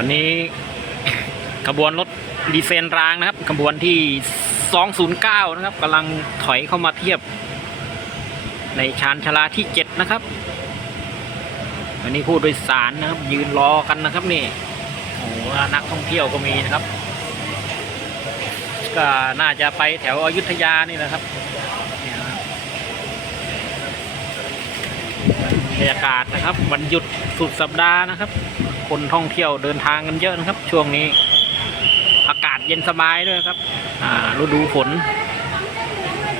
ตอนนี้ขบวนรถดีเซนรางนะครับ ขบวนที่ 209 นะครับกำลังถอยเข้ามาเทียบ ในชานชลาที่ 7 นะครับ วันนี้ผู้โดยสารนะครับ ยืนรอกันนะครับนี่โอ้โหนักท่องเที่ยวก็มีนะครับ ก็น่าจะไปแถวอยุธยานี่นะครับเนี่ยนะครับบรรยากาศนะครับวันหยุดสุดสัปดาห์นะครับ คนท่องเที่ยวเดินทางกันเยอะนะครับ ช่วงนี้ อากาศเย็นสบายด้วยครับ อ่าฤดูฝน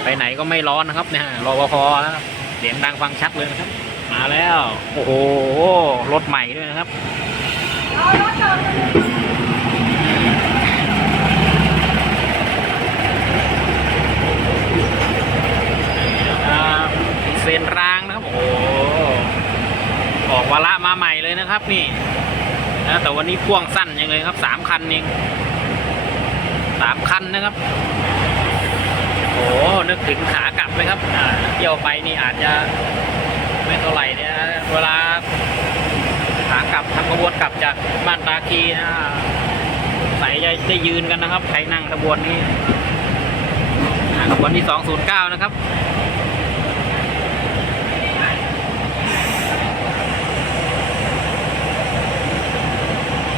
ไปไหนก็ไม่ร้อนนะครับเนี่ยรอปภนะครับเสียงดังฟังชัดเลยนะครับ มาแล้ว โอ้โหรถใหม่ด้วยนะครับครับเซนรางนะครับ โอ้โหออกวาระมาใหม่เลยนะครับ นี่ นะแต่วันนี้พ่วงสั้นยังเลยครับสามคันเองสามคันนะครับโอ้นึกถึงขากลับเลยครับเที่ยวไปนี่อาจจะไม่เท่าไหร่เนี่ยเวลาขากลับทำขบวนกลับจากบ้านตาคีนะใส่จะได้ยืนกันนะครับใครนั่งขบวนนี้อ่าขบวนที่ 209 นะครับ